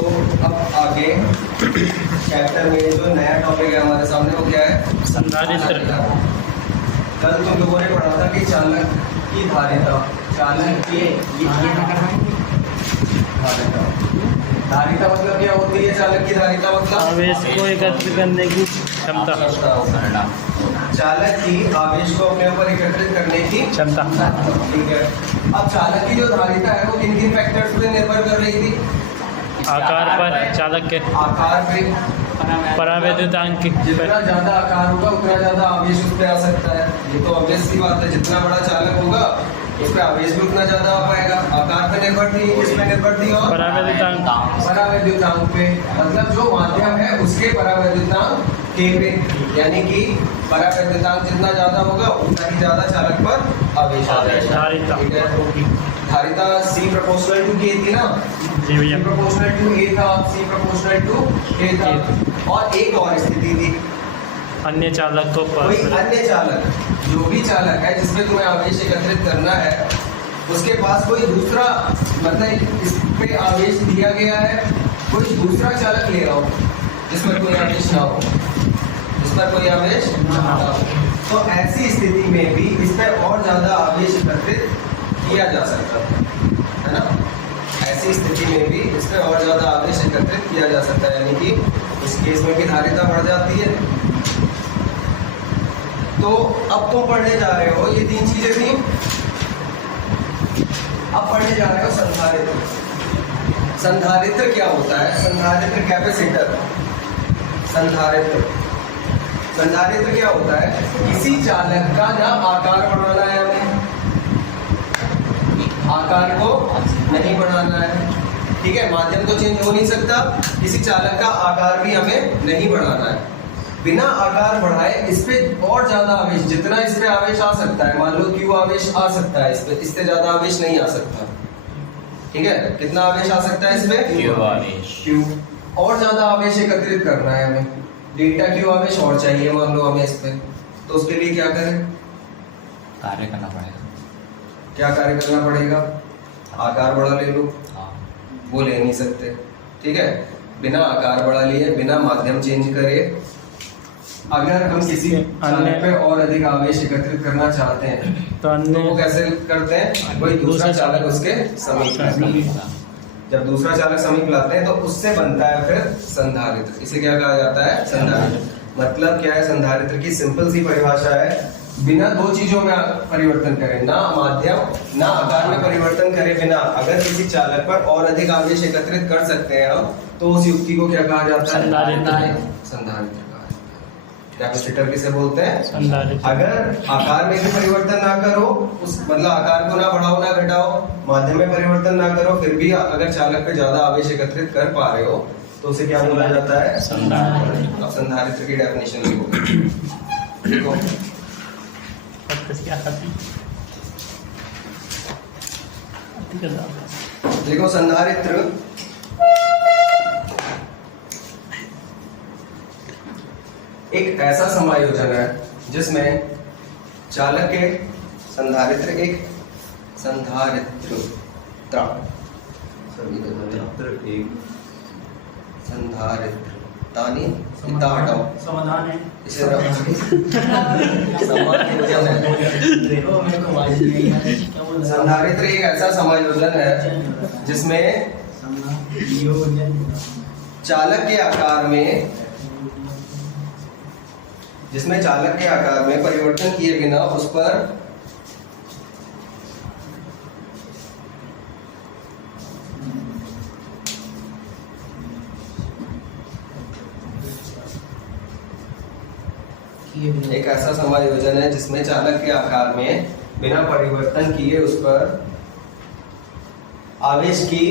अब आगे चैप्टर में जो नया टॉपिक है हमारे सामने वो क्या है? संधारित्र। कल तुम लोगों ने पढ़ा था कि चालक की धारिता, चालक की धारिता। धारिता मतलब क्या होती है? चालक की धारिता मतलब आवेश को एकत्र करने की क्षमता। चालक की आवेश को अपने ऊपर एकत्रित करने की क्षमता। ठीक है। अब चालक की जो धारिता है वो किन किन फैक्टर्स पे निर्भर कर रही थी? आकार पर, चालक के आकार पे, परावैद्युतांक जितना ज्यादा आकार होगा उतना ज्यादा आवेश उस पे आ सकता है। ये तो ऑब्वियस सी बात है, जितना बड़ा चालक होगा उस पे आवेश भी उतना ज्यादा आ पाएगा। आकार पे निर्भर थी, किस पे निर्भर थी? और परावैद्युतांक। परावैद्युतांक पे, मतलब जो माध्यम है उसके परावैद्युतांक के पे, यानी कि परावैद्युतांक जितना ज्यादा होगा उतना ही ज्यादा चालक पर आवेश आ जाएगा। धारिता। ठीक है। धारिता C प्रोपोर्शनल टू K थी ना? जी भैया। C प्रोपोर्शनल टू A था, C प्रोपोर्शनल टू K था। और एक और स्थिति थी, अन्य चालक को कोई अन्य चालक, जो भी चालक है जिसमें तुम्हें आवेश एकत्रित करना है उसके पास कोई दूसरा, मतलब इस पे आवेश दिया गया है, कोई दूसरा चालक ले आओ जिसमें कोई आवेश ना हो, जिस पर कोई आवेश ना हो। तो ऐसी स्थिति में भी इस पर और ज्यादा आवेश एकत्रित किया जा सकता है ना? ऐसी स्थिति में भी इस पर और ज्यादा आवेश एकत्रित किया जा सकता है, यानी कि उस केस में भी धारिता बढ़ जाती है। तो अब तुम पढ़ने जा रहे हो, ये तीन चीजें थी। अब पढ़ने जा रहे हो संधारित्र। संधारित्र क्या होता है? संधारित्र कैपेसिटर। संधारित्र, संधारित्र क्या होता है? किसी चालक का ना आकार बढ़ाना है हमें, आकार को नहीं बढ़ाना है। ठीक है, माध्यम तो चेंज हो नहीं सकता, किसी चालक का आकार भी हमें नहीं बढ़ाना है। बिना आकार बढ़ाए इस पे और ज्यादा आवेश, जितना इस पे आवेश आ सकता है, मान लो Q आवेश आ सकता है इस पे, इससे ज्यादा आवेश नहीं आ सकता। ठीक है, कितना आवेश आ सकता है इस पे? Q आवेश। Q, और ज्यादा आवेश एकत्रित करना है हमें, डेल्टा Q आवेश और चाहिए मान लो हमें इस पे, तो उसके लिए क्या करें? कार्य करना पड़ेगा। क्या कार्य करना पड़ेगा? आकार बढ़ा ले लो, हाँ। वो ले नहीं सकते। ठीक है, बिना आकार बढ़ा लिए, बिना माध्यम चेंज करे, अगर हम किसी चालक पे और अधिक आवेश एकत्रित करना चाहते हैं तो वो कैसे करते हैं? कोई दूसरा चालक उसके समीप लाते हैं। जब दूसरा चालक समीप लाते हैं तो उससे बनता है फिर संधारित्र। इसे क्या कहा जाता है? संधारित्र। मतलब क्या है संधारित्र की? सिंपल सी परिभाषा है, बिना दो चीजों में परिवर्तन करें, ना माध्यम ना आकार में परिवर्तन करे बिना अगर किसी चालक पर और अधिक आवेश एकत्रित कर सकते हैं हम, तो उस युक्ति को क्या कहा जाता है? संधारित्र। कैपेसिटर किसे बोलते हैं? संधारित्र। अगर आकार में भी परिवर्तन ना करो, उस मतलब आकार को ना बढ़ाओ ना घटाओ, माध्यम में परिवर्तन ना करो, फिर भी अगर चालक पे ज्यादा आवेश एकत्रित कर पा रहे हो तो उसे क्या बोला जाता है? संधारित्र। अब संधारित्र की डेफिनेशन लिखो। देखो संधारित्र एक ऐसा समायोजन है जिसमें चालक के संधारित्र एक संधारित्रता, संधारित्र तानी इतना हटाओ, समाधान है इसे संधारित्र एक ऐसा समायोजन है जिसमें चालक के आकार में, जिसमें चालक के आकार में परिवर्तन किए बिना उस पर एक ऐसा समायोजन है जिसमें चालक के आकार में बिना परिवर्तन किए उस पर आवेश की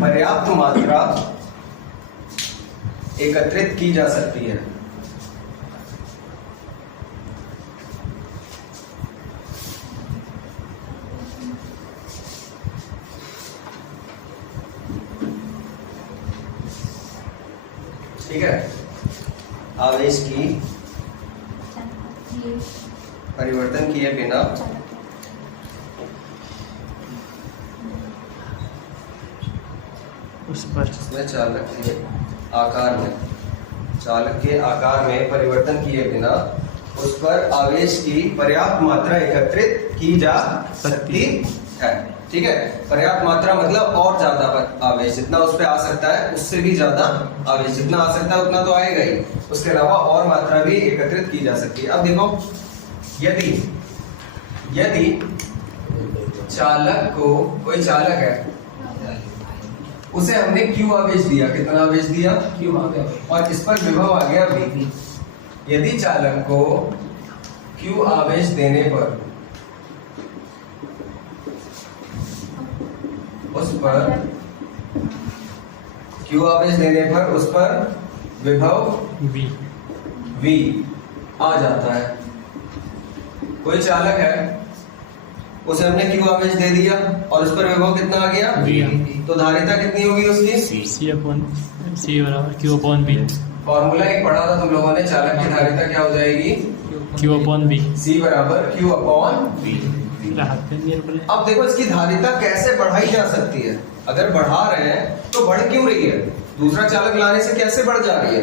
पर्याप्त मात्रा एकत्रित की जा सकती है। ठीक है, आवेश की परिवर्तन किए बिना उस पर इसमें चालक के आकार में, चालक के आकार में परिवर्तन किए बिना उस पर आवेश की पर्याप्त मात्रा एकत्रित की जा सकती है। ठीक है, पर्याप्त मात्रा मतलब और ज्यादा आवेश, जितना उस पर आ सकता है उससे भी ज्यादा आवेश, जितना आ सकता है उतना तो आएगा ही, उसके अलावा और मात्रा भी एकत्रित की जा सकती है। अब देखो, यदि चालक को, कोई चालक है, उसे हमने Q आवेश दिया, कितना आवेश दिया Q आवेश, और इस पर विभव आ गया V। यदि चालक को Q आवेश देने पर उस पर Q आवेश देने पर उस पर विभव V आ जाता है। कोई चालक है, उसे हमने Q आवेश दे दिया और उस पर विभव कितना आ गया V। तो धारिता कितनी होगी उसकी? C बराबर Q/V। फॉर्मूला एक पढ़ा था तुम लोगों ने, चालक की धारिता क्या हो जाएगी? Q/V। C बराबर Q/V। अब देखो इसकी धारिता कैसे बढ़ाई जा सकती है। अगर बढ़ा रहे हैं तो बढ़ क्यों रही है? दूसरा चालक लाने से कैसे बढ़ जा रही है?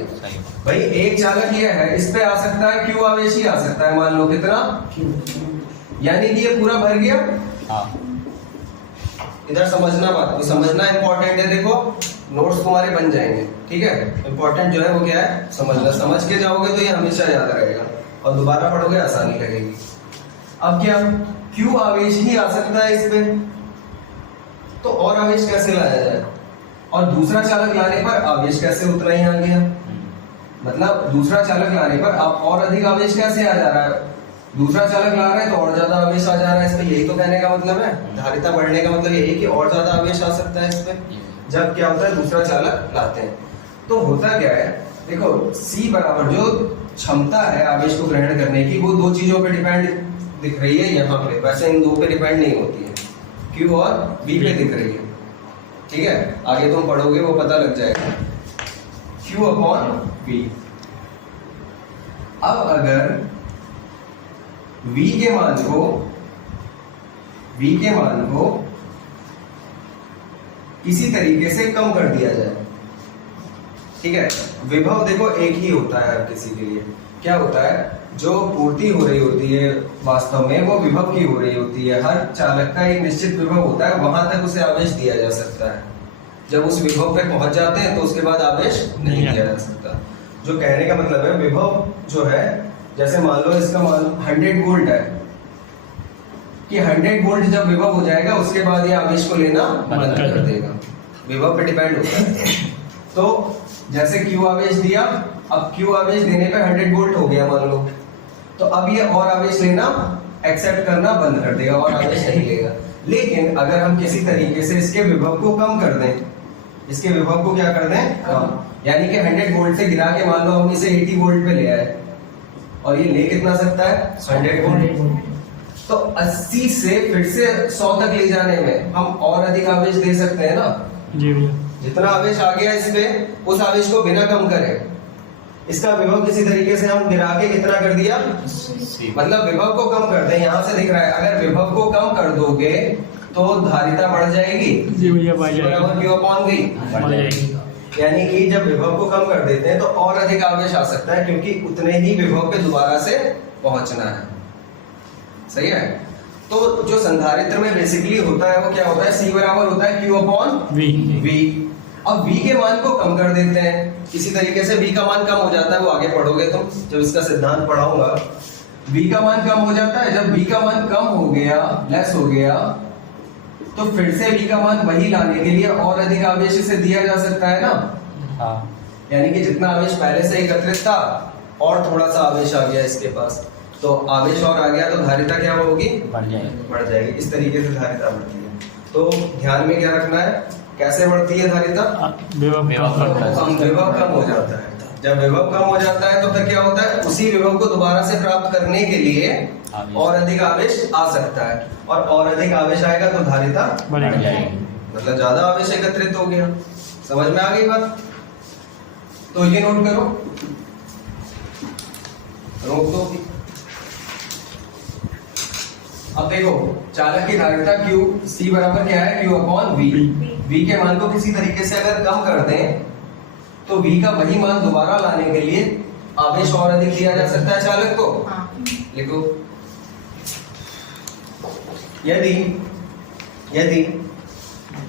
भाई एक चालक ये है, इस पे आ सकता है Q आवेश ही आ सकता है, मान लो कितना, यानी कि ये पूरा भर गया। इधर समझना बात को, समझना इंपॉर्टेंट है। देखो नोट्स तुम्हारे बन जाएंगे, ठीक है। इंपॉर्टेंट जो है वो क्या है, समझना। समझ के जाओगे तो ये हमेशा याद रहेगा और दोबारा पढ़ोगे आसानी लगेगी। अब क्या Q आवेश ही आ सकता है इस पे, तो और आवेश कैसे लाया जाए? और दूसरा चालक लाने पर आवेश कैसे उतना ही आ गया? मतलब दूसरा चालक लाने पर आप और अधिक आवेश कैसे आ जा रहा है? दूसरा चालक ला रहे हैं तो और ज्यादा आवेश आ जा रहा है इस पे, यही तो कहने का मतलब है। धारिता बढ़ने का मतलब यही कि और ज्यादा आवेश आ सकता है इस पे, जब क्या होता है दूसरा चालक लाते हैं। तो होता क्या है, देखो C बराबर जो क्षमता है आवेश को ग्रहण करने की, वो दो चीजों पे डिपेंड दिख रही है यहाँ पे। वैसे इन दो पे डिपेंड नहीं होती है, Q और V पे दिख रही है, ठीक है। आगे तुम पढ़ोगे वो पता लग जाएगा, Q/V। अब अगर V के मान को किसी तरीके से कम कर दिया जाए, ठीक है। विभव देखो एक ही होता है हर किसी के लिए। क्या होता है, जो पूर्ति हो रही होती है वास्तव में वो विभव की हो रही होती है। हर चालक का एक निश्चित विभव होता है, वहां तक उसे आवेश दिया जा सकता है। जब उस विभव पे पहुंच जाते हैं तो उसके बाद आवेश नहीं दिया जा सकता। जो कहने का मतलब है, विभव जो है, जैसे मान लो इसका मान 100 वोल्ट है, कि 100 वोल्ट जब विभव हो जाएगा उसके बाद ये आवेश को लेना बंद कर देगा। विभव पे डिपेंड होता है। तो जैसे Q आवेश दिया, अब Q आवेश देने पे 100 वोल्ट हो गया मान लो, तो अब ये और आवेश लेना, एक्सेप्ट करना बंद कर देगा और आवेश नहीं लेगा। लेकिन अगर हम किसी तरीके से इसके विभव को कम कर दें, इसके विभव को क्या कर दें, कम, यानी कि 100 वोल्ट से गिरा के मान लो हम इसे 80 वोल्ट पे ले आए, और ये ले कितना सकता है 100 वोल्ट, तो 80 से फिर से 100 तक ले जाने में हम और अधिक आवेश दे सकते हैं ना जी भैया। जितना आवेश आ गया इस पे, उस आवेश को बिना कम करे, इसका विभव किसी तरीके से हम गिरा के कितना कर दिया, मतलब विभव को कम कर दें। यहाँ से दिख रहा है, अगर विभव को कम कर दोगे तो धारिता बढ़ जाएगी जी भैया, बढ़ बराबर जाएगी। यानी कि जब विभव को कम कर देते हैं तो और अधिक आवेश आ सकता है, क्योंकि उतने ही विभव पे दोबारा से पहुंचना है। सही है। तो जो संधारित्र में बेसिकली होता है वो क्या होता है, C बराबर होता है Q/V। अब V के मान को कम कर देते हैं, किसी तरीके से V का मान कम हो जाता है, वो आगे पढ़ोगे तुम जब इसका सिद्धांत पढ़ाऊंगा। V का मान कम हो जाता है, जब V का मान कम हो गया, लेस हो गया, तो फिर से V का मान वही लाने के लिए और अधिक आवेश इसे दिया जा सकता है ना। हाँ। यानी कि जितना आवेश पहले से एकत्रित था और थोड़ा सा आवेश आ गया इसके पास, तो आवेश और आ गया तो धारिता क्या होगी, बढ़ जाएगी। इस तरीके से धारिता बढ़ती है। तो ध्यान में क्या रखना है, कैसे बढ़ती है धारिता, विभव कम हो जाता है। जब विभव कम हो जाता है तो फिर क्या होता है, उसी विभव को दोबारा से प्राप्त करने के लिए और अधिक आवेश आ सकता है, और अधिक आवेश आएगा तो धारिता बढ़ जाएगी, मतलब ज्यादा आवेश एकत्रित हो गया। समझ में आ गई बात? तो ये नोट करो, रोक दो। अब देखो चालक की धारिता Q C बराबर क्या है, Q अपॉन V। V के मान को किसी तरीके से अगर कम कर दें तो V का वही मान दोबारा लाने के लिए आवेश और अधिक दिया जा सकता है चालक को। लिखो यदि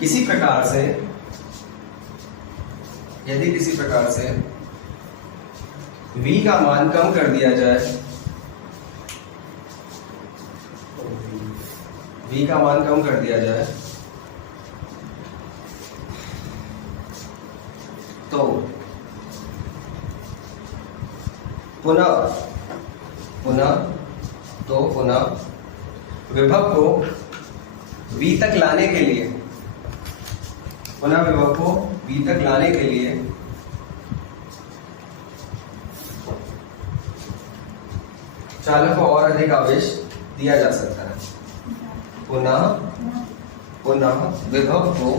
किसी प्रकार से V का मान कम कर दिया जाए, V का मान कम कर दिया जाए तो पुनः विभव को V तक लाने के लिए चालक को और अधिक आवेश दिया जा सकता है। पुनः विभव को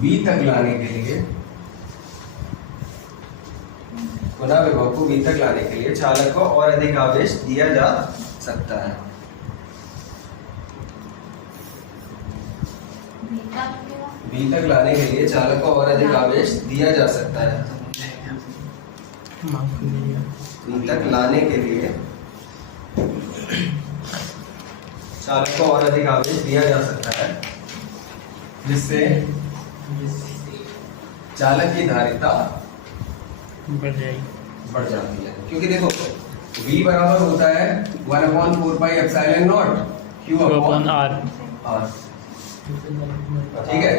V तक लाने के लिए चालक को और अधिक आवेश दिया जा सकता है। V तक लाने के लिए चालक को और अधिक आवेश दिया जा सकता है। V तक लाने के लिए चालक को और अधिक आवेश दिया जा सकता है, जिससे चालक की धारिता बढ़ जाती है। क्योंकि देखो V बराबर होता है 1/4πε0 Q अपॉन R। ठीक है।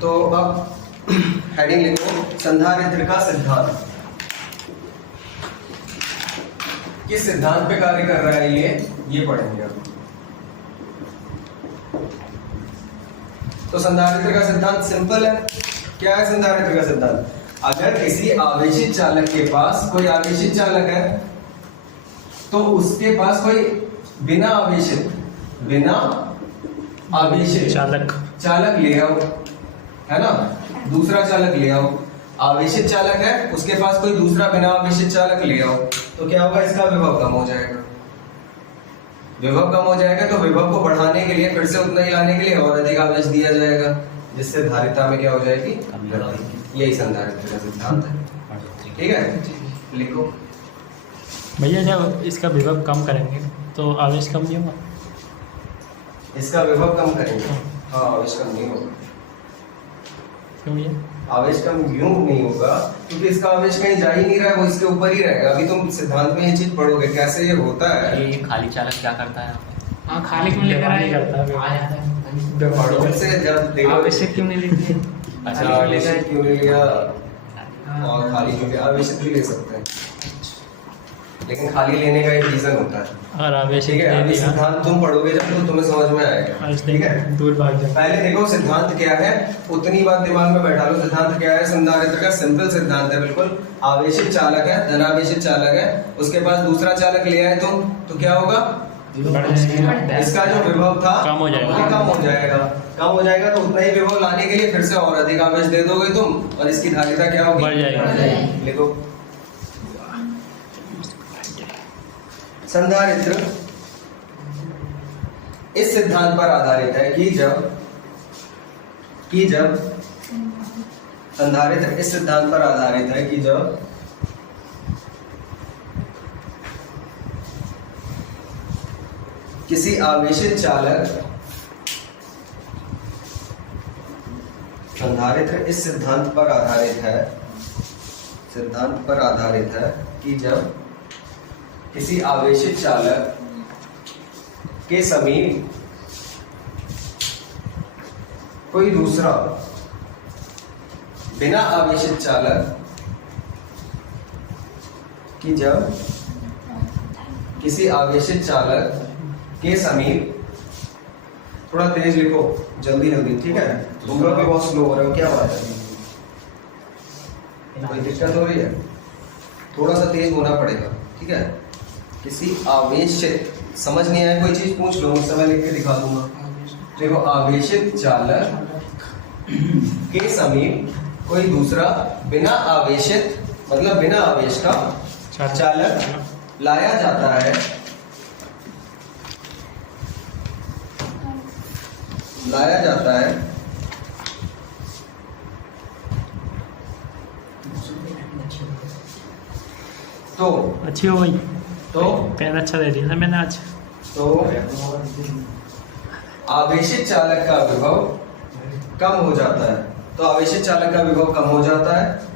तो अब हेडिंग लिखो, संधारित्र का सिद्धांत। किस सिद्धांत पे कार्य कर रहा है ये पढ़ेंगे अब। तो संधारित्र का सिद्धांत सिंपल है। क्या है संधारित्र का सिद्धांत? अगर किसी आवेशित चालक के पास, कोई आवेशित चालक है तो उसके पास कोई बिना आवेशित चालक ले आओ, है ना, दूसरा चालक ले आओ। आवेशित चालक है, उसके पास कोई दूसरा बिना आवेशित चालक ले आओ, तो क्या होगा, इसका विभव कम हो जाएगा। तो विभव को बढ़ाने के लिए, फिर से उतना ही लाने के लिए और अधिक आवेश दिया जाएगा, जिससे धारिता में क्या हो जाएगी, यही संधारित्र का सिद्धांत है। ठीक है, लिखो भैया। जब इसका विभव कम करेंगे तो आवेश कम नहीं होगा? इसका विभव कम करेंगे, हाँ, आवेश कम नहीं होगा। क्यों भैया? आवेश कम यूं नहीं होगा क्योंकि इसका आवेश कहीं जा ही नहीं रहा है, वो इसके ऊपर ही रहेगा। अभी तुम सिद्धांत में ये चीज पढ़ोगे कैसे ये होता है। ये खाली चालक क्या करता है? हाँ, खाली क्यों लेकर आए? पढ़ो से जब देखो आवश्यक क्यों नहीं लेते? अच्छा, आवेशित क्यों नहीं लिया और खाली क्यों लिया? आवेशित भी ले सकते हैं, लेकिन खाली लेने का एक रीजन होता है। और आवेशित, ठीक है, अभी सिद्धांत तुम पढ़ोगे जब तो तुम्हें समझ में आएगा। ठीक है, दूर भाग जाए। पहले देखो सिद्धांत क्या है, उतनी बात दिमाग में बैठा लो। सिद्धांत क्या है? संधारित्र का सिंपल सिद्धांत है बिल्कुल। आवेशित चालक है, धनावेशित चालक है, उसके पास दूसरा चालक ले आए तुम, तो क्या होगा, इसका जो विभव था कम हो जाएगा। कम हो जाएगा तो उतना ही विभव लाने के लिए फिर से और अधिक आवेश दे दोगे तुम, और इसकी धारिता क्या होगी, बढ़ जाएगी। लिखो, संधारित्र इस सिद्धांत पर आधारित है कि जब संधारित्र इस सिद्धांत पर आधारित है कि जब किसी आवेशित चालक, संधारित्र इस सिद्धांत पर आधारित है कि जब किसी आवेशित चालक के समीप कोई दूसरा बिना आवेशित चालक, कि जब किसी आवेशित चालक के समीप, थोड़ा तेज लिखो, जल्दी जल्दी, ठीक है, तुम लोग भी बहुत स्लो हो रहे हो, क्या बात है, कोई दिक्कत हो रही है? थोड़ा सा तेज होना पड़ेगा, ठीक है। किसी आवेशित, समझ नहीं आया कोई चीज पूछ लो, उस समय लिख के दिखा दूंगा, देखो आवेशित चालक के समीप कोई दूसरा बिना आवेशित मतलब बिना आवेश का चालक लाया जाता है, लाया जाता है तो अच्छी हो गई, तो पेन अच्छा दे दिया था मैंने आज। तो आवेशित चालक का विभव कम हो जाता है, तो आवेशित चालक का विभव कम हो जाता है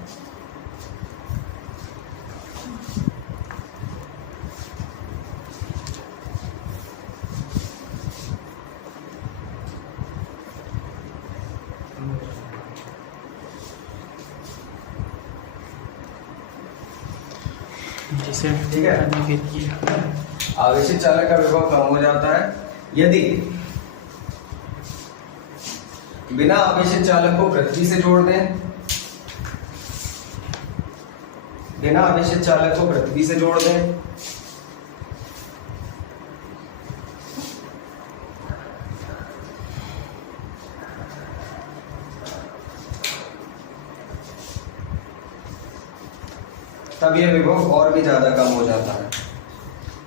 जिसे ठीक है। आवेशित चालक का विभव कम हो जाता है यदि बिना आवेशित चालक को पृथ्वी से जोड़ दें, बिना आवेशित चालक को पृथ्वी से जोड़ दें, तब यह विभव और भी ज्यादा कम हो जाता है,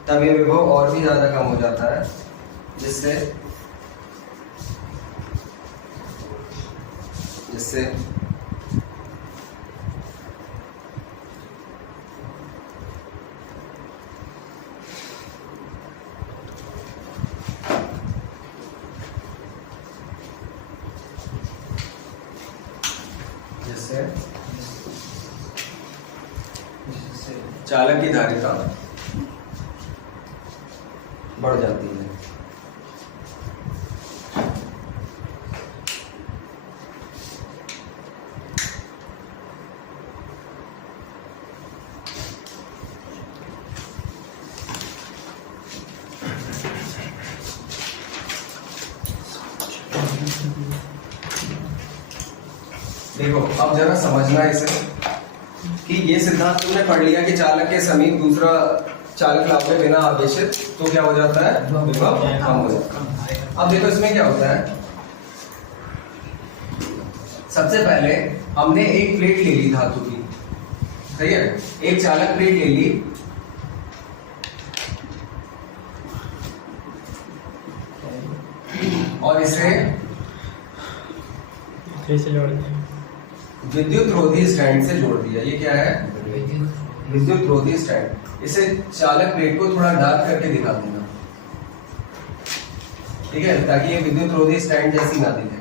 तब यह विभव और भी ज्यादा कम हो जाता है जिससे जिससे चालक की धारिता बढ़ जाती है। देखो अब जरा समझना इसे कि ये सिद्धांत तुमने पढ़ लिया कि चालक के समीप दूसरा चालक लाओगे बिना आवेशित तो क्या हो जाता है, विभव कम हो जाता है। अब देखो इसमें क्या होता है, सबसे पहले हमने एक प्लेट ले ली धातु की, सही है, एक चालक प्लेट ले ली, और इसे जोड़ दिया, विद्युत रोधी स्टैंड से जोड़ दिया। ये क्या है, विद्युत रोधी स्टैंड। इसे चालक प्लेट को थोड़ा डार्क करके दिखा दूंगा, ठीक है, ताकि ये विद्युत रोधी स्टैंड जैसी ना दिखे।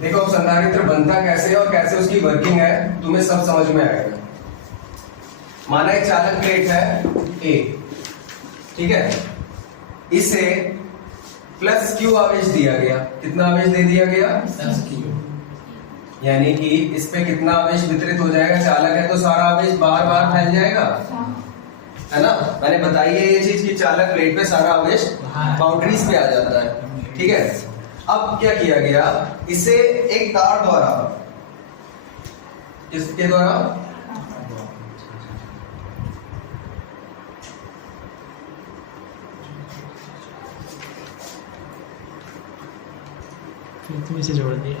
देखो अब संधारित्र बनता कैसे है और कैसे उसकी वर्किंग है तुम्हें सब समझ में आएगा। माना एक चालक प्लेट है ए, ठीक है, इसे प्लस क्यू आवेश दिया गया। कितना आवेश दे दिया गया, यानी कि इस पे कितना आवेश वितरित हो जाएगा, चालक है तो सारा आवेश बाहर बाहर फैल जाएगा, है ना। मैंने बताई है ये चीज कि चालक प्लेट पे सारा आवेश बाउंड्रीज पे आ जाता है, ठीक है। अब क्या किया गया, इसे एक तार द्वारा, किसके द्वारा, तुम इसे जोड़ दिया,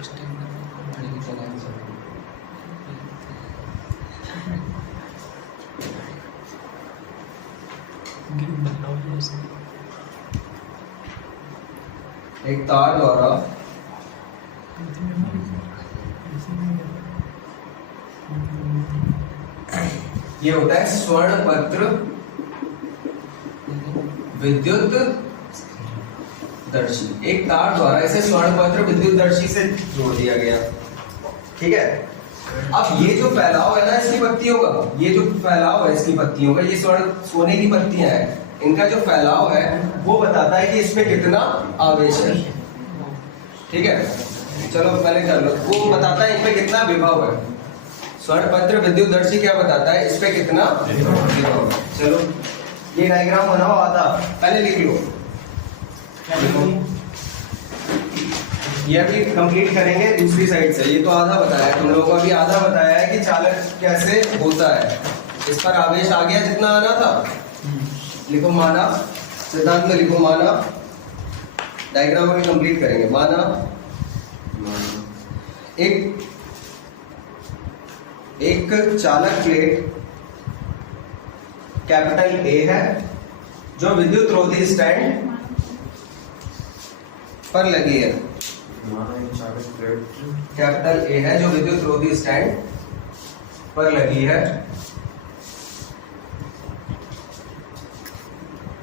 एक तार द्वारा ये होता है स्वर्ण पत्र विद्युत दर्शी। एक तार द्वारा इसे स्वर्ण पत्र विद्युत दर्शी से जोड़ दिया गया, ठीक है। अब ये जो फैलाव है ना इसकी पत्तियों का, ये जो फैलाव है इसकी पत्तियों का, ये स्वर्ण सोने की पत्तियां हैं, इनका जो फैलाव है वो बताता है कि इसमें कितना आवेश है, ठीक है। चलो पहले कर लो, वो बताता है इसमें कितना विभव है। स्वर्ण पत्र विद्युत दर्शी क्या बताता है, इस पे कितना विभव है। चलो ये डायग्राम बनाओ, आधा पहले लिख लो, ये अभी कंप्लीट करेंगे दूसरी साइड से। ये तो आधा बताया तुम लोगों को, अभी आधा बताया है कि चालक कैसे होता है। इस पर आवेश आ गया जितना आना था, लिखो माना, सिद्धांत में लिखो माना डायग्राम अभी कंप्लीट करेंगे। माना एक चालक प्लेट कैपिटल ए है जो विद्युत रोधी स्टैंड पर लगी है। कैपिटल ए है जो विद्युत रोधी स्टैंड पर लगी है।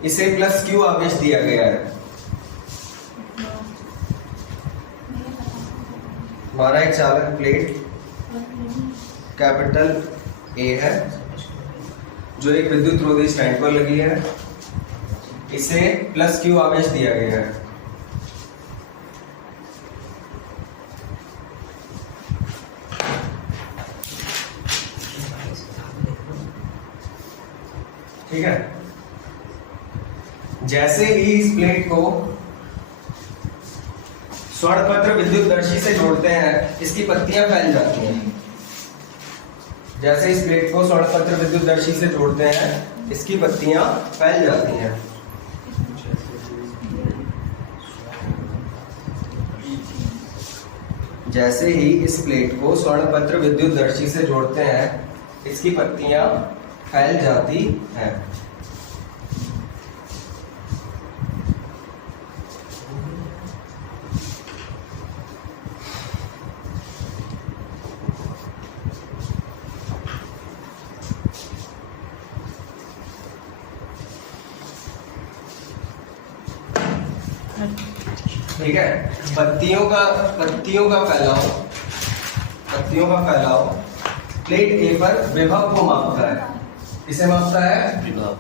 इसे प्लस क्यू आवेश दिया गया है। हमारा एक चालक प्लेट कैपिटल ए है जो एक विद्युत रोधी स्टैंड पर लगी है। इसे प्लस क्यू आवेश दिया गया है। ठीक है। जैसे ही इस प्लेट को स्वर्णपत्र विद्युतदर्शी से जोड़ते हैं, इसकी पत्तियां फैल जाती हैं। जैसे इस प्लेट को स्वर्णपत्र विद्युतदर्शी से जोड़ते हैं, इसकी पत्तियां फैल जाती हैं। जैसे ही इस प्लेट को स्वर्णपत्र विद्युतदर्शी से जोड़ते हैं, इसकी पत्तियां फैल जाती हैं। ठीक है। पत्तियों का फैलाव प्लेट ए पर विभव को मापता है। इसे मापता है विभव।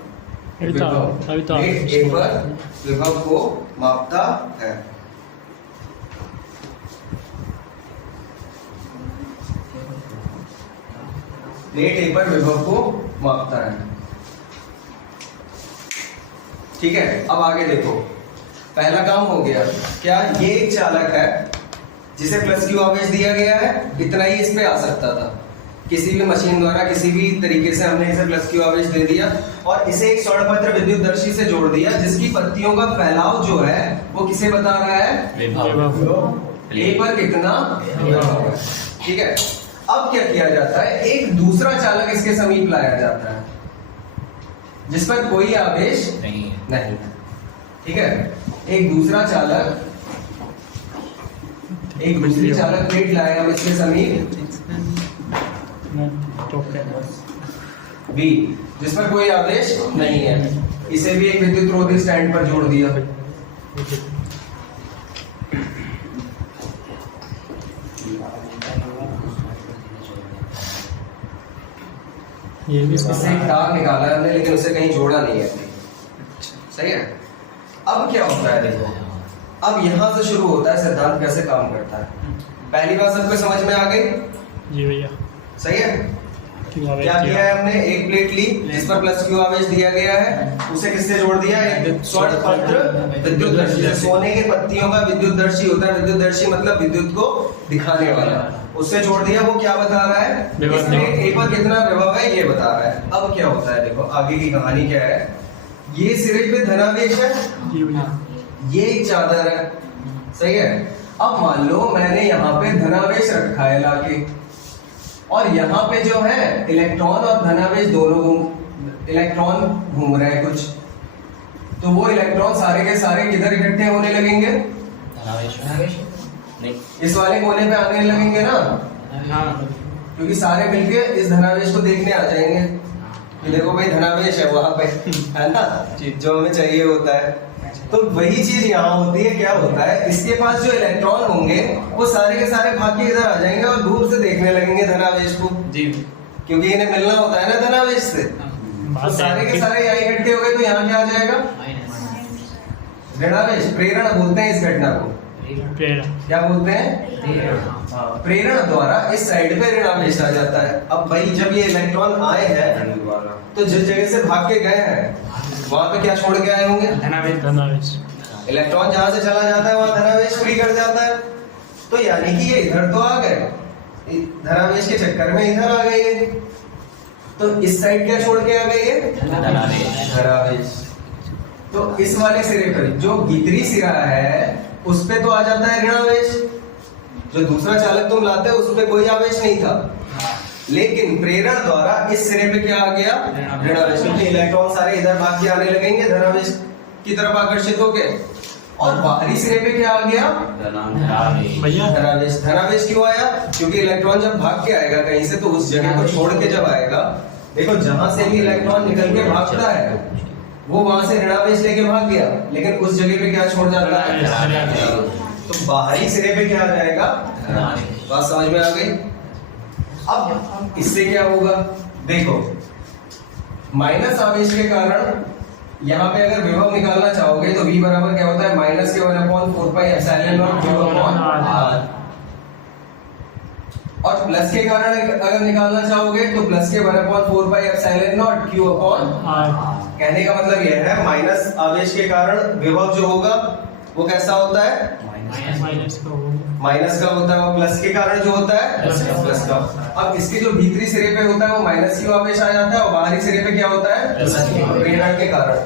प्लेट ए पर विभव को मापता है। प्लेट ए पर विभव को मापता है। ठीक है। अब आगे देखो, पहला काम हो गया। क्या ये एक चालक है जिसे प्लस क्यू आवेश दिया गया है, इतना ही इस पे आ सकता था। किसी भी मशीन द्वारा किसी भी तरीके से हमने इसे प्लस क्यू आवेश दे दिया और इसे एक स्वर्णपत्र विद्युतदर्शी से जोड़ दिया, जिसकी पत्तियों का फैलाव जो है वो किसे बता रहा है? विभव। ए पर कितना विभव है। ठीक है। अब क्या किया जाता है, एक दूसरा चालक इसके समीप लाया जाता है जिस पर कोई आवेश नहीं है। ठीक है। एक दूसरा चालक, एक दूसरी चालक प्लेट लाए हम इसके समीप बी, जिस पर कोई आवेश नहीं है। इसे भी एक विद्युत रोधी स्टैंड पर जोड़ दिया। ये भी इससे एक तार निकाला है हमने, लेकिन उसे कहीं जोड़ा नहीं है। सही है। अब क्या होता है, देखो अब यहां से शुरू होता है सिद्धांत कैसे काम करता है। पहली बात सबको समझ में आ गई? जी भैया। सही है। क्या किया है हमने, एक प्लेट ली जिस पर प्लस क्यू आवेश दिया गया है, उसे किससे जोड़ दिया? स्वर्णपत्र विद्युतदर्शी। सोने के पत्तियों का विद्युतदर्शी होता है, विद्युतदर्शी मतलब विद्युत को दिखाने वाला, उससे जोड़ दिया। वो क्या बता रहा है? इस प्लेट ए पर कितना विभव है ये बता रहा है। अब क्या होता है, देखो आगे की कहानी क्या है। ये सिरे पे धनावेश है, ये एक चादर है। सही है। अब मान लो मैंने यहाँ पे धनावेश रखा है लाके, और यहाँ पे जो है इलेक्ट्रॉन और धनावेश दोनों इलेक्ट्रॉन घूम रहे हैं कुछ, तो वो इलेक्ट्रॉन सारे के सारे किधर इकट्ठे होने लगेंगे? धनावेश नहीं, इस वाले कोने पे आने लगेंगे ना। हाँ। क्योंकि सारे मिलके इस धनावेश को देखने आ जाएंगे कि देखो भाई धनावेश है वहां पे, है ना, जो हमें चाहिए होता है। तो वही चीज यहाँ होती है। क्या होता है, इसके पास जो इलेक्ट्रॉन होंगे वो सारे के सारे भाग के इधर आ जाएंगे और दूर से देखने लगेंगे धनावेश को जी, क्योंकि इन्हें मिलना होता है ना धनावेश से। तो सारे के सारे यहाँ इकट्ठे हो गए तो यहाँ क्या आ जाएगा? ऋणावेश। प्रेरण बोलते हैं इस घटना को। क्या बोलते हैं? प्रेरण द्वारा इस साइड पे ऋणावेश आ जाता है। अब भाई जब ये इलेक्ट्रॉन आए हैं तो जिस जगह से भाग के गए हैं वहां पे क्या छोड़ के आए होंगे? धनावेश। इलेक्ट्रॉन जहां से चला जाता है वहां धनावेश फ्री कर जाता है। तो यानी कि ये इधर तो आ गए, धनावेश के चक्कर में इधर आ गए। तो इस साइड क्या छोड़ के आ गए? धनावेश। तो इस वाले सिरे पर जो भीतरी सिरा है उस पे तो आ जाता है ऋणावेश। जो दूसरा चालक तुम लाते हो उस पे कोई आवेश नहीं था, लेकिन प्रेरण द्वारा इस सिरे पे क्या आ गया? ऋणावेश। क्योंकि इलेक्ट्रॉन सारे इधर भाग के आने लगेंगे धनावेश की तरफ आकर्षित होके, और बाहरी सिरे पे क्या आ गया? भैया धनावेश। धनावेश क्यों आया? क्योंकि इलेक्ट्रॉन जब भाग के आएगा कहीं से तो उस जगह को छोड़ के जब आएगा, देखो जहां से भी इलेक्ट्रॉन निकल के भागता है वो वहां से ऋणावेश लेके भाग गया, लेकिन उस जगह पे क्या छोड़ जाता है? तो बाहरी सिरे पे क्या आ जाएगा? बात समझ में आ गई? अब इससे क्या होगा? देखो माइनस आवेश के कारण यहाँ पे अगर विभव निकालना चाहोगे तो V बराबर क्या होता है? माइनस के 1/4 pi epsilon not Q upon R। और प्लस के कारण अगर निकालना चाहोगे तो प्लस के 1/4 pi epsilon not Q upon R। कहने का मतलब यह है माइनस आवेश के कारण विभव जो होगा वो कैसा होता है? माइनस का होता है। और प्लस के कारण जो होता है प्लस का। अब इसके जो भीतरी सिरे पे होता है वो माइनस क्यू आवेश आ जाता है, और बाहरी सिरे पे क्या होता है? प्रेरण के कारण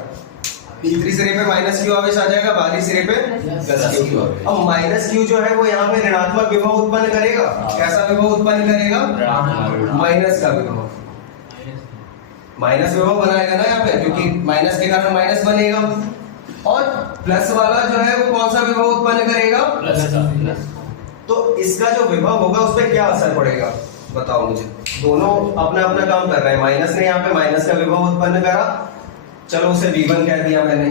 भीतरी सिरे पे माइनस क्यू आवेश आ जाएगा, बाहरी सिरे पे प्लस क्यू। अब माइनस क्यू जो है वो यहाँ पे ऋणात्मक विभव उत्पन्न करेगा। कैसा विभव उत्पन्न करेगा? माइनस का विभव। माइनस विभव बनाएगा ना यहाँ पे, क्योंकि माइनस के कारण माइनस बनेगा। और प्लस वाला जो है वो कौन सा विभव उत्पन्न करेगा? प्लस का। तो इसका जो विभव होगा उस पर क्या असर पड़ेगा बताओ मुझे। दोनों अपना अपना काम कर रहे हैं। माइनस ने यहाँ पे माइनस का विभव उत्पन्न करा, चलो उसे V1 कह दिया मैंने,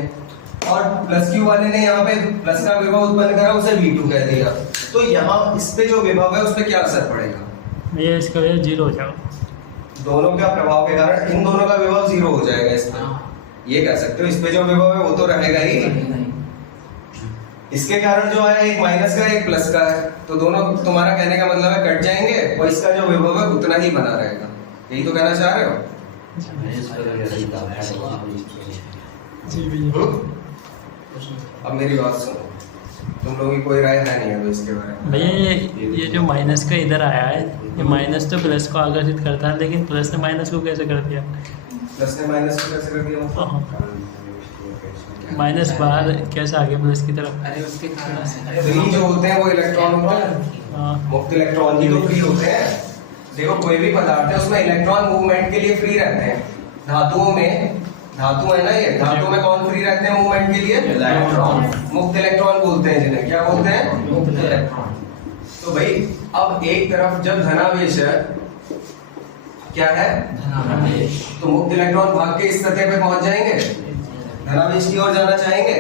और प्लस क्यू वाले ने यहाँ पे प्लस का विभव उत्पन्न करा, उसे V2 कह दिया। तो यहाँ इस पे जो विभव है उस पर क्या असर पड़ेगा? भैया इसका वजह 0 हो जाएगा। दोनों का प्रभाव के कारण इन दोनों का विभव 0 हो जाएगा। इस पे ये कह सकते हो, इस पे जो विभव है वो तो रहेगा ही। इसके कारण जो है एक माइनस का एक प्लस का है, तो दोनों तुम्हारा कहने का मतलब है कट जाएंगे, और इसका जो विभव है उतना ही बना रहेगा। यही तो कहना चाह रहे हो? जी भैया। अब मेरी बात सुनो, तुम लोगों की कोई राय है नहीं है इसके बारे में? भैया ये जो माइनस का इधर आया है, ये माइनस तो प्लस को आकर्षित करता है, लेकिन प्लस ने माइनस को कैसे कर दिया? प्लस ने माइनस को कैसे कर दिया मतलब? माइनस बाहर कैसे आ गया प्लस की तरफ? अरे उसके कारण से फ्री जो होते हैं वो इलेक्ट्रॉन होते हैं, मुक्त इलेक्ट्रॉन ही तो फ्री होते हैं। देखो कोई भी पदार्थ है उसमें इलेक्ट्रॉन मूवमेंट के लिए फ्री रहते हैं। धातुओं में, धातु है ना ये, धातु में कौन फ्री रहते हैं मूवमेंट के लिए? इलेक्ट्रॉन। मुक्त इलेक्ट्रॉन बोलते हैं जिन्हें, क्या बोलते हैं? मुक्त इलेक्ट्रॉन। तो भाई अब एक तरफ जब धनावेश है, क्या है? धनावेश। तो मुक्त इलेक्ट्रॉन भाग के इस सतह पे पहुंच जाएंगे, धनावेश की ओर जाना चाहेंगे,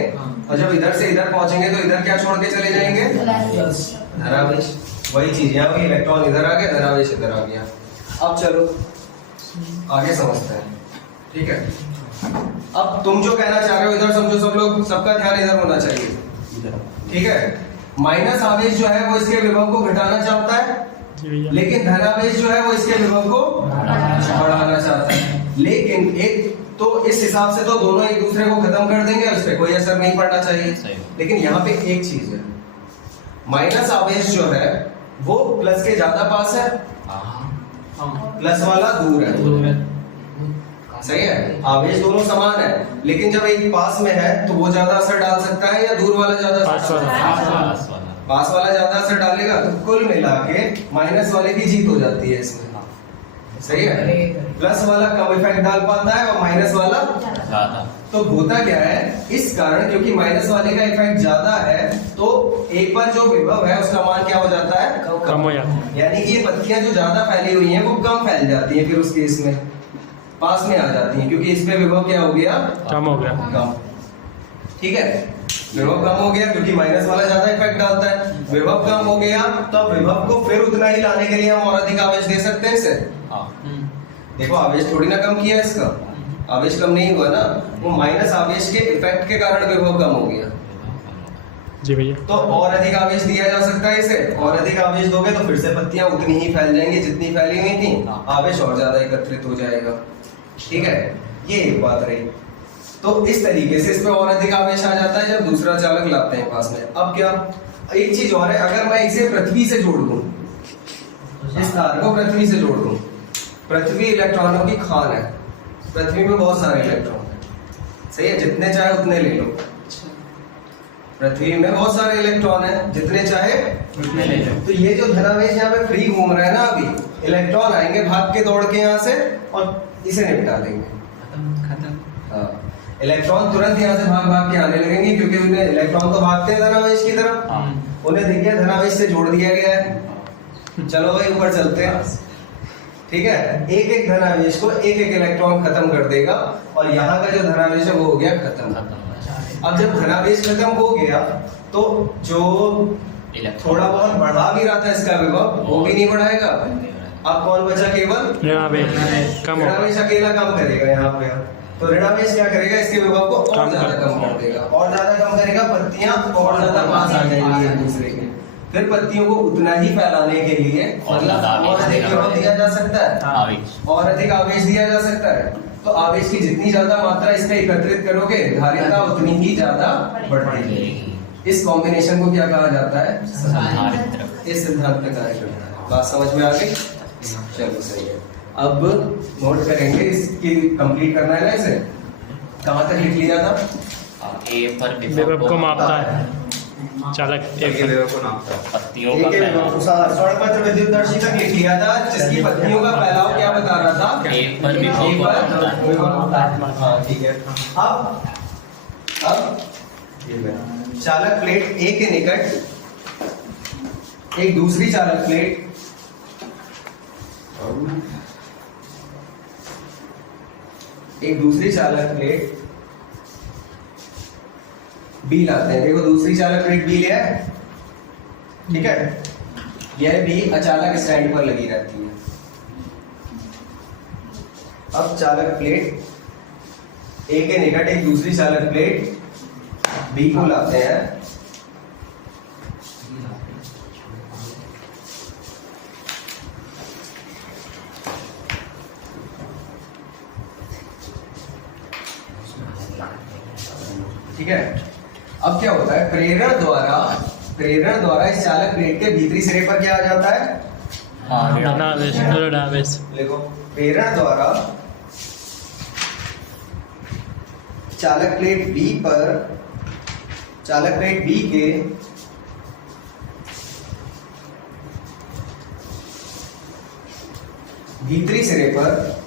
और जब इधर से इधर पहुंचेंगे तो इधर क्या छोड़ के चले जाएंगे? धनावेश। वही चीज यहाँ भी, इलेक्ट्रॉन इधर आ गया, धनावेश इधर आ गया। अब चलो आगे समझते हैं, ठीक है? अब तुम जो कहना चाह रहे हो इधर समझो, सब लोग, सबका ध्यान इधर होना चाहिए, ठीक है? माइनस आवेश जो है वो इसके विभव को घटाना चाहता है, लेकिन धनावेश जो है वो इसके विभव को बढ़ाना चाहता है। लेकिन एक तो इस हिसाब से तो दोनों एक दूसरे को खत्म कर देंगे, उस पर कोई असर नहीं पड़ना चाहिए। लेकिन यहाँ पे एक चीज है, माइनस आवेश जो है वो प्लस के ज्यादा पास है, प्लस वाला दूर है। सही है, आवेश दोनों समान है, लेकिन जब एक पास में है तो वो ज्यादा असर डाल सकता है या दूर वाला ज्यादा? पास वाला ज्यादा असर डालेगा। तो कुल मिला के माइनस वाले की जीत हो जाती है इसमें। सही है, प्लस वाला कम इफेक्ट डाल पाता है और माइनस वाला ज्यादा। तो होता क्या है, इस कारण क्योंकि माइनस वाले का इफेक्ट ज्यादा है तो एक बार जो विभव है उसका मान क्या हो जाता है? कम हो जाता है। यानी कि ये पत्तियां जो ज्यादा फैली हुई हैं वो कम फैल जाती हैं, फिर उस केस में पास में आ जाती हैं, क्योंकि इसमें विभव क्या हो गया? कम हो गया। कम। ठीक है, विभव कम हो गया क्योंकि माइनस वाला ज्यादा इफेक्ट डालता है। विभव कम हो गया तो विभव को फिर उतना ही लाने के लिए हम और अधिक आवेश दे सकते हैं इसे। देखो आवेश थोड़ी ना कम किया इसका, आवेश कम नहीं हुआ ना, वो माइनस आवेश के इफेक्ट के कारण विभव कम हो गया। जी भैया। तो और अधिक आवेश दिया जा सकता है इसे, और अधिक आवेश दोगे तो फिर से पत्तियां उतनी ही फैल जाएंगी जितनी फैली हुई थी, आवेश और ज्यादा एकत्रित हो जाएगा। ठीक है, ये एक बात रही। तो इस तरीके से इसमें और अधिक आवेश आ जाता है जब दूसरा चालक लाते हैं पास में। अब क्या, एक चीज और है, अगर मैं इसे पृथ्वी से जोड़ दूं, इस तार को पृथ्वी से जोड़ दूं, पृथ्वी इलेक्ट्रॉनों की खान है, पृथ्वी में बहुत सारे इलेक्ट्रॉन हैं, सही है, जितने चाहे उतने ले लो। पृथ्वी में बहुत सारे इलेक्ट्रॉन है, जितने चाहे उतने ले लो। तो ये जो धनावेश यहाँ पे फ्री घूम रहा है ना, अभी इलेक्ट्रॉन आएंगे भाग के दौड़ के यहाँ से और इसे निपटा देंगे। खत्म। हाँ, इलेक्ट्रॉन तुरंत यहाँ से भाग भाग के आने लगेंगे, क्योंकि उन्हें इलेक्ट्रॉन तो भागते हैं धनावेश की तरफ, उन्हें दिख गया धनावेश से जोड़ दिया गया है। चलो भाई ऊपर चलते हैं। ठीक है, एक एक धनावेश को एक एक इलेक्ट्रॉन खत्म कर देगा और यहाँ का जो धनावेश है वो हो गया खत्म। अब जब धनावेश खत्म हो गया तो जो थोड़ा बहुत बढ़ा भी रहा था इसका विभव वो भी नहीं बढ़ाएगा। अब कौन बचा? केवल ऋणावेश अकेला कम करेगा यहाँ पे। तो ऋणावेश क्या करेगा? इसके विभव को और ज्यादा कम कर देगा, और ज्यादा कम करेगा, पत्तियां और ज्यादा पास आ जाएंगी एक दूसरे के। फिर पत्तियों को उतना ही फैलाने के लिए मतलब और अधिक विभव दिया जा सकता है, और अधिक आवेश दिया जा सकता है। तो आवेश की जितनी ज्यादा मात्रा इसमें एकत्रित करोगे धारिता उतनी ही ज्यादा बढ़ेगी। इस कॉम्बिनेशन को क्या कहा जाता है? इस सिद्धांत पे कार्य करता है। बात समझ में आ गई? चलो सही है। अब नोट करेंगे, इसकी कंप्लीट करना है ना इसे। कहाँ तक लिख लिया था? ए पर विभव को मापता है चालक, एक विभव को नापता है। पत्तियों का फैलाव स्वर्ण विद्युतदर्शी तक लिख लिया था, जिसकी पत्तियों का फैलाव क्या बता रहा था? ए पर विभव। हाँ ठीक है। अब चालक प्लेट ए के निकट एक दूसरी चालक प्लेट बी लाते हैं। देखो दूसरी चालक प्लेट बी लिया है, ठीक है। यह भी अचालक स्टैंड पर लगी रहती है। अब चालक प्लेट ए के निकट एक दूसरी चालक प्लेट बी को लाते हैं। ठीक है। अब क्या होता है? प्रेरण द्वारा इस चालक प्लेट के भीतरी सिरे पर क्या आ जाता है? ऋणावेश। देखो, प्रेरण द्वारा चालक प्लेट बी के भीतरी सिरे पर,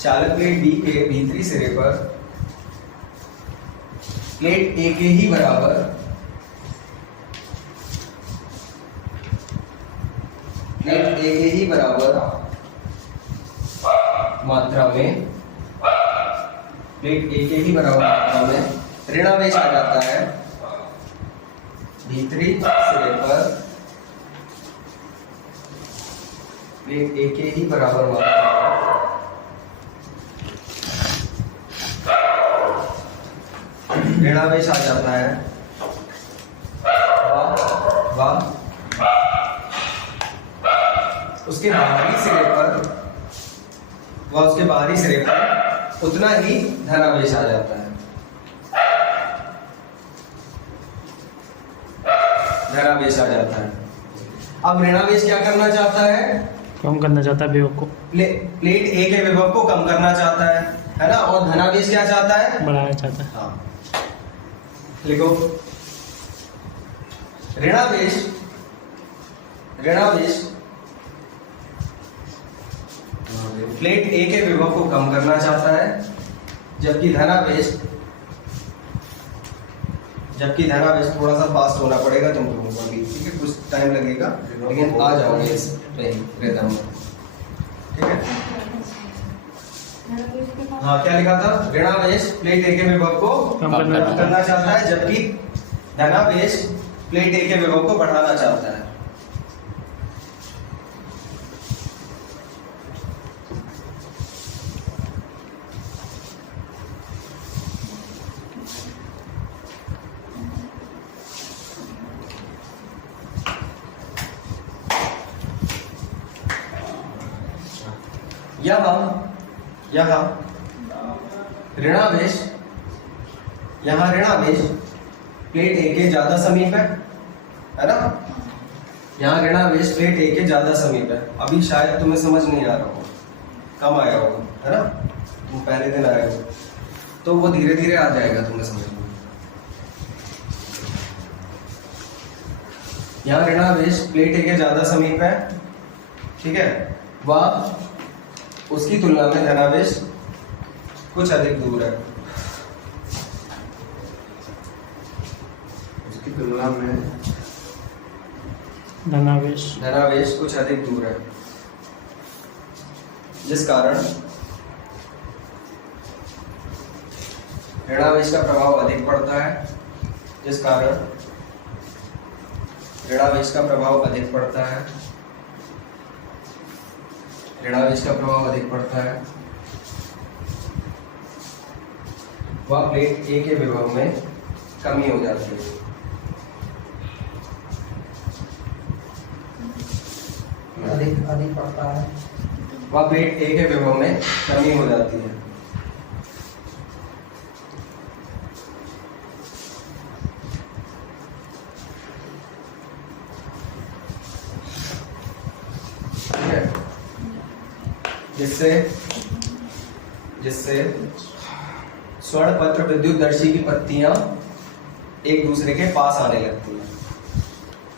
चालक प्लेट बी के भीतरी सिरे पर प्लेट ए के ही बराबर मात्रा में ऋणावेश आ जाता है। भीतरी सिरे पर प्लेट ए के ही बराबर मात्रा ऋणावेश आ जाता है। वाह। उसके बाहरी सिरे पर उतना ही धनावेश आ जाता है। अब ऋणावेश क्या करना चाहता है? कम करना चाहता है विभव को। प्लेट ए के विभव को कम करना चाहता है ना। और धनावेश क्या चाहता है? बढ़ाना चाहता है। हाँ, लिखो ऋणावेश प्लेट ए के विभव को कम करना चाहता है, जबकि धनावेश थोड़ा सा फास्ट होना पड़ेगा तुम लोगों को भी, ठीक है। कुछ टाइम लगेगा लेकिन आ जाओगे इस रिदम में, ठीक है। हाँ, क्या लिखा था? ऋणावेश प्लेट ए के विभव को कम करना चाहता है, जबकि धनावेश प्लेट ए के विभव को बढ़ाना चाहता है। यहाँ ऋणावेश प्लेट ए के ज्यादा समीप है ना। यहाँ ऋणावेश प्लेट ए के ज्यादा समीप है। अभी शायद तुम्हें समझ नहीं आ रहा होगा, कम आया होगा, है ना। तुम पहले दिन आए हो, तो वो धीरे धीरे आ जाएगा तुम्हें समझ में। यहाँ ऋणावेश प्लेट ए के ज्यादा समीप है, ठीक है, वह उसकी तुलना में धनावेश कुछ अधिक दूर है। उसकी तुलना में धनावेश कुछ अधिक दूर है, जिस कारण ऋणावेश का प्रभाव अधिक पड़ता है, जिस कारण ऋणावेश का प्रभाव अधिक पड़ता है, ऋणावेश का प्रभाव अधिक पड़ता है। वह प्लेट ए के विभव में कमी हो जाती है। अधिक पड़ता है। वह प्लेट ए के विभव में कमी हो जाती है। ठीक है, जिससे स्वर्ण पत्र विद्युतदर्शी की पत्तियां एक दूसरे के पास आने लगती हैं।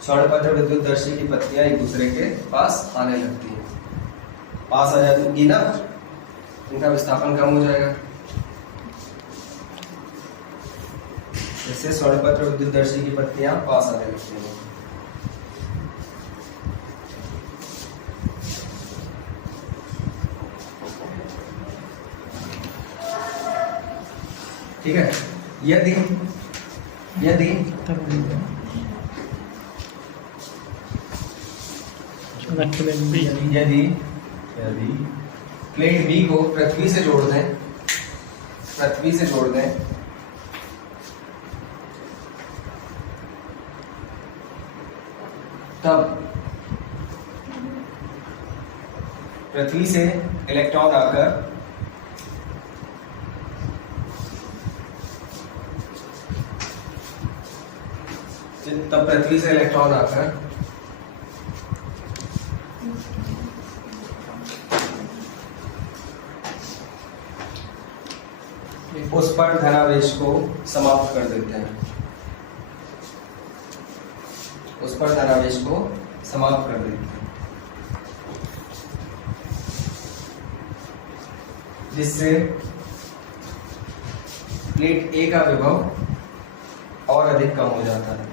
स्वर्ण पत्र विद्युतदर्शी की पत्तियां एक दूसरे के पास आने लगती हैं, पास आ जाएगी ना, इनका विस्थापन कम हो जाएगा। इससे स्वर्ण पत्र विद्युतदर्शी की पत्तियां पास आने लगती हैं। ठीक है, यदि यदि यदि प्लेट बी को पृथ्वी से जोड़ दें, तब पृथ्वी से इलेक्ट्रॉन आकर उस पर धनावेश को समाप्त कर देते हैं, उस पर धनावेश को समाप्त कर देते हैं, जिससे प्लेट ए का विभव और अधिक कम हो जाता है।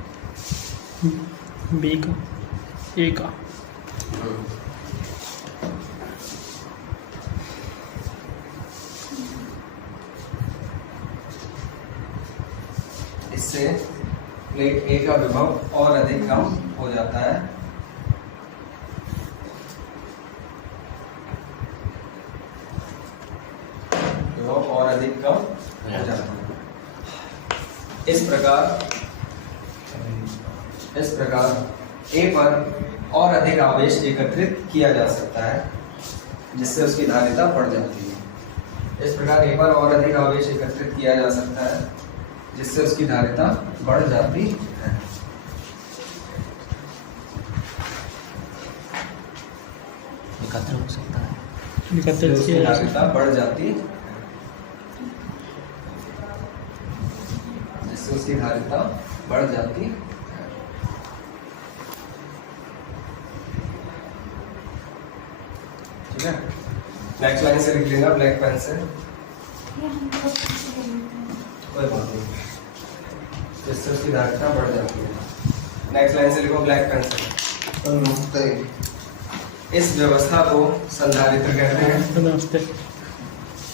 बी का, ए का। इससे प्लेट ए का विभव और अधिक कम हो जाता है। विभव और अधिक कम हो जाता है। इस प्रकार ए पर और अधिक आवेश एकत्रित किया जा सकता है, जिससे उसकी धारिता बढ़ जाती है। इस प्रकार ए पर और अधिक आवेश एकत्रित किया जा सकता है, जिससे उसकी धारिता बढ़ जाती है। एकत्र हो सकता है, एकत्रित उसकी किया जा धारिता बढ़ जाती है, जिससे उसकी धारिता बढ़ जाती है। ठीक है, नेक्स्ट लाइन से लिख लेना ब्लैक पेन से, कोई बात नहीं, जिससे उसकी धारिता बढ़ जाती है। नेक्स्ट लाइन से लिखो ब्लैक पेन से। इस व्यवस्था को संधारित्र कहते हैं। नमस्ते।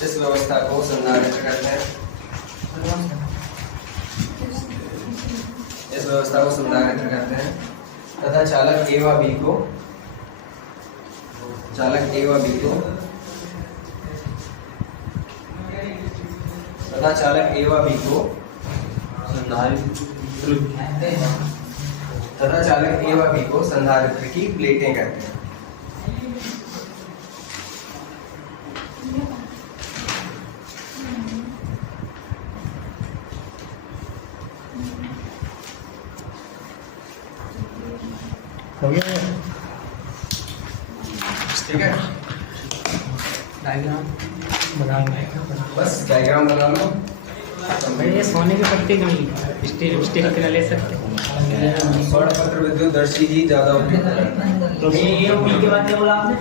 इस व्यवस्था को संधारित्र कहते हैं। इस व्यवस्था को संधारित्र कहते हैं तथा चालक ए व बी को संधारित्र की प्लेटें कहते हैं। हो गया। ठीक है, डायग्राम बनाएंगे। बस डायग्राम बना लो। भाई ये सोने के पत्ते क्यों नहीं स्टील स्टील के ले सकते स्वर्ण पत्र विद्युत दर्शी ही ज्यादा उपयुक्त है। ये उनके बाद क्या बोला आपने?